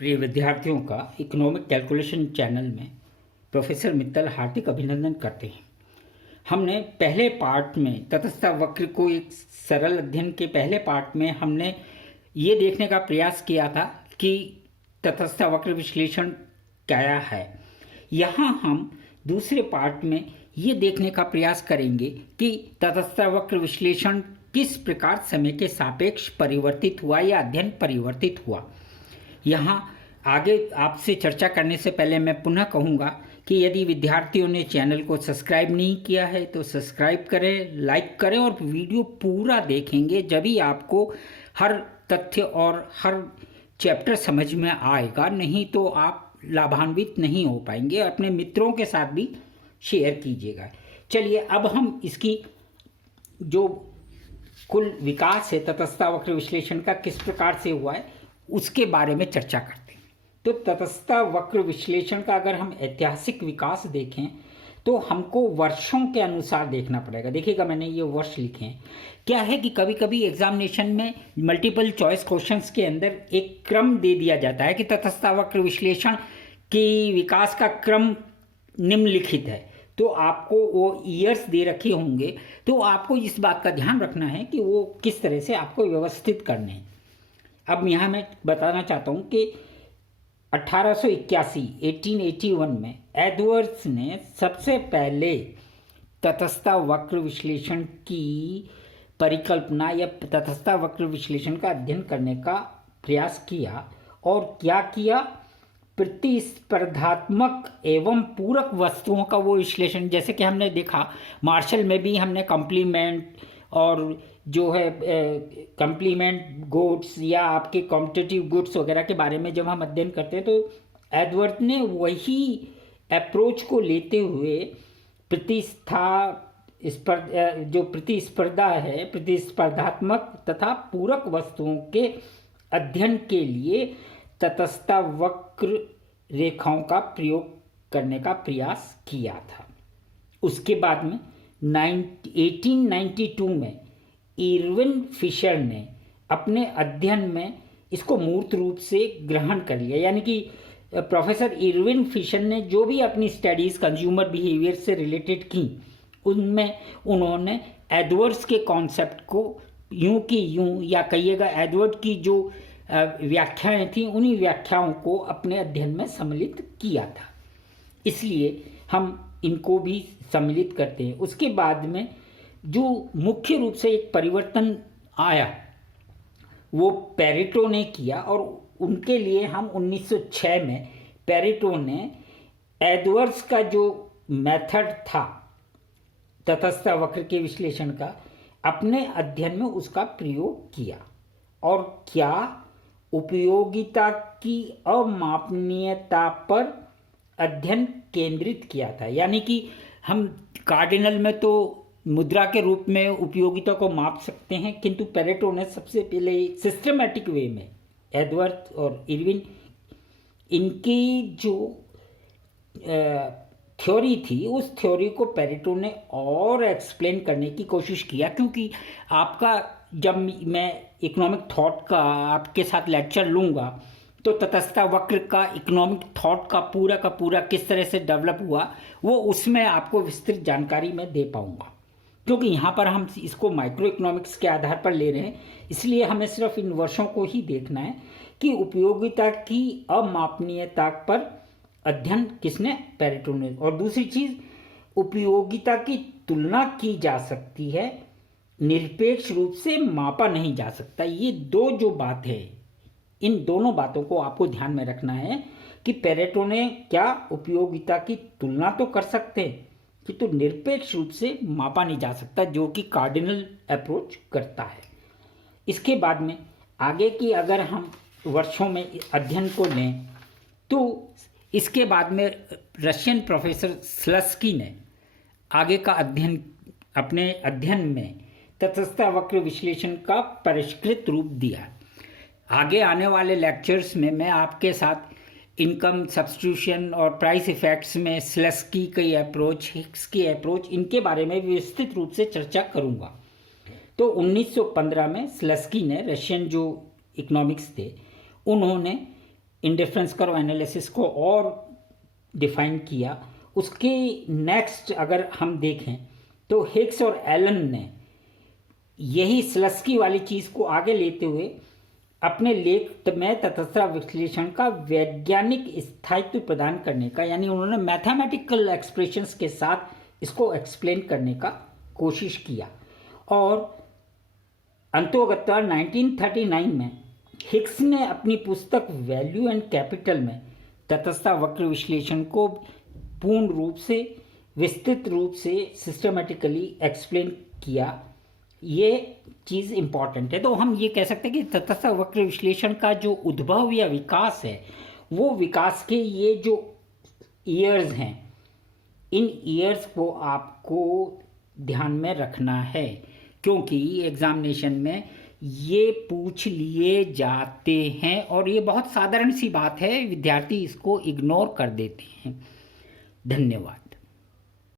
प्रिय विद्यार्थियों का इकोनॉमिक कैलकुलेशन चैनल में प्रोफेसर मित्तल हार्दिक अभिनंदन करते हैं। हमने पहले पार्ट में तटस्थता वक्र को एक सरल अध्ययन के पहले पार्ट में हमने ये देखने का प्रयास किया था कि तटस्थता वक्र विश्लेषण क्या है। यहाँ हम दूसरे पार्ट में ये देखने का प्रयास करेंगे कि तटस्थता वक्र विश्लेषण किस प्रकार समय के सापेक्ष परिवर्तित हुआ या अध्ययन परिवर्तित हुआ। यहाँ आगे आपसे चर्चा करने से पहले मैं पुनः कहूँगा कि यदि विद्यार्थियों ने चैनल को सब्सक्राइब नहीं किया है तो सब्सक्राइब करें, लाइक करें और वीडियो पूरा देखेंगे, जभी आपको हर तथ्य और हर चैप्टर समझ में आएगा। नहीं तो आप लाभान्वित नहीं हो पाएंगे। अपने मित्रों के साथ भी शेयर कीजिएगा। चलिए अब हम इसकी जो कुल विकास है तटस्थता वक्र विश्लेषण का किस प्रकार से हुआ है उसके बारे में चर्चा करते हैं। तो तटस्थता वक्र विश्लेषण का अगर हम ऐतिहासिक विकास देखें तो हमको वर्षों के अनुसार देखना पड़ेगा। देखिएगा मैंने ये वर्ष लिखे हैं। क्या है कि कभी कभी एग्जामिनेशन में मल्टीपल चॉइस क्वेश्चंस के अंदर एक क्रम दे दिया जाता है कि तटस्थता वक्र विश्लेषण की विकास का क्रम निम्नलिखित है, तो आपको वो ईयर्स दे रखे होंगे, तो आपको इस बात का ध्यान रखना है कि वो किस तरह से आपको व्यवस्थित करने हैं। अब यहाँ मैं बताना चाहता हूँ कि 1881 में एडवर्ड्स ने सबसे पहले तटस्थता वक्र विश्लेषण की परिकल्पना या तटस्थता वक्र विश्लेषण का अध्ययन करने का प्रयास किया। और क्या किया? प्रतिस्पर्धात्मक एवं पूरक वस्तुओं का वो विश्लेषण, जैसे कि हमने देखा मार्शल में भी हमने कॉम्प्लीमेंट और जो है कम्प्लीमेंट गुड्स या आपके कॉम्पिटिटिव गुड्स वगैरह के बारे में जब हम अध्ययन करते हैं तो एडवर्ड ने वही अप्रोच को लेते हुए प्रतिस्पर्धा है, प्रतिस्पर्धात्मक तथा पूरक वस्तुओं के अध्ययन के लिए तटस्थता वक्र रेखाओं का प्रयोग करने का प्रयास किया था। उसके बाद में 1892 में इरविन फिशर ने अपने अध्ययन में इसको मूर्त रूप से ग्रहण कर लिया। यानी कि प्रोफेसर इरविन फिशर ने जो भी अपनी स्टडीज़ कंज्यूमर बिहेवियर से रिलेटेड की, उनमें उन्होंने एडवर्ड्स के कॉन्सेप्ट को यूं की यूं या कहिएगा एडवर्ड की जो व्याख्याएं थी उन्हीं व्याख्याओं को अपने अध्ययन में सम्मिलित किया था। इसलिए हम इनको भी सम्मिलित करते हैं। उसके बाद में जो मुख्य रूप से एक परिवर्तन आया वो पेरेटो ने किया और उनके लिए हम 1906 में पेरेटो ने एडवर्ड्स का जो मेथड था तटस्थता वक्र के विश्लेषण का अपने अध्ययन में उसका प्रयोग किया। और क्या? उपयोगिता की अमापनीयता पर अध्ययन केंद्रित किया था। यानी कि हम कार्डिनल में तो मुद्रा के रूप में उपयोगिता को माप सकते हैं, किंतु पेरेटो ने सबसे पहले सिस्टमैटिक वे में एडवर्ड और इरविन इनकी जो थ्योरी थी उस थ्योरी को पेरेटो ने और एक्सप्लेन करने की कोशिश किया। क्योंकि आपका जब मैं इकोनॉमिक थॉट का आपके साथ लेक्चर लूँगा तो तटस्थता वक्र का इकोनॉमिक थॉट का पूरा किस तरह से डेवलप हुआ वो उसमें आपको विस्तृत जानकारी मैं दे पाऊँगा। क्योंकि यहाँ पर हम इसको माइक्रो इकोनॉमिक्स के आधार पर ले रहे हैं, इसलिए हमें सिर्फ इन वर्षों को ही देखना है कि उपयोगिता की अमापनीयता पर अध्ययन किसने? पेरेटो ने। और दूसरी चीज़, उपयोगिता की तुलना की जा सकती है, निरपेक्ष रूप से मापा नहीं जा सकता। ये दो जो बात है, इन दोनों बातों को आपको ध्यान में रखना है कि पेरेटो ने क्या उपयोगिता की तुलना तो कर सकते हैं कि तो निरपेक्ष रूप से मापा नहीं जा सकता, जो कि कार्डिनल अप्रोच करता है। इसके बाद में आगे की अगर हम वर्षों में अध्ययन को लें तो इसके बाद में रशियन प्रोफेसर स्लस्की ने आगे का अध्ययन अपने अध्ययन में तटस्थता वक्र विश्लेषण का परिष्कृत रूप दिया। आगे आने वाले लेक्चर्स में मैं आपके साथ इनकम सब्स्टिट्यूशन और प्राइस इफेक्ट्स में स्लस्की की अप्रोच, हिक्स की अप्रोच, इनके बारे में विस्तृत रूप से चर्चा करूंगा। तो 1915 में स्लस्की ने, रशियन जो इकोनॉमिक्स थे, उन्होंने इंडिफरेंस कर्व एनालिसिस को और डिफाइन किया। उसके नेक्स्ट अगर हम देखें तो हिग्स और एलन ने यही स्लस्की वाली चीज़ को आगे लेते हुए अपने लेख में तटस्थता विश्लेषण का वैज्ञानिक स्थायित्व प्रदान करने का, यानी उन्होंने मैथमेटिकल एक्सप्रेशंस के साथ इसको एक्सप्लेन करने का कोशिश किया। और अंतोगत्वा 1939 में हिग्स ने अपनी पुस्तक वैल्यू एंड कैपिटल में तटस्थता वक्र विश्लेषण को पूर्ण रूप से, विस्तृत रूप से सिस्टमेटिकली एक्सप्लेन किया। ये चीज़ इम्पॉर्टेंट है। तो हम ये कह सकते हैं कि तटस्थता वक्र विश्लेषण का जो उद्भव या विकास है, वो विकास के ये जो ईयर्स हैं, इन ईयर्स को आपको ध्यान में रखना है, क्योंकि एग्जामिनेशन में ये पूछ लिए जाते हैं और ये बहुत साधारण सी बात है, विद्यार्थी इसको इग्नोर कर देते हैं। धन्यवाद।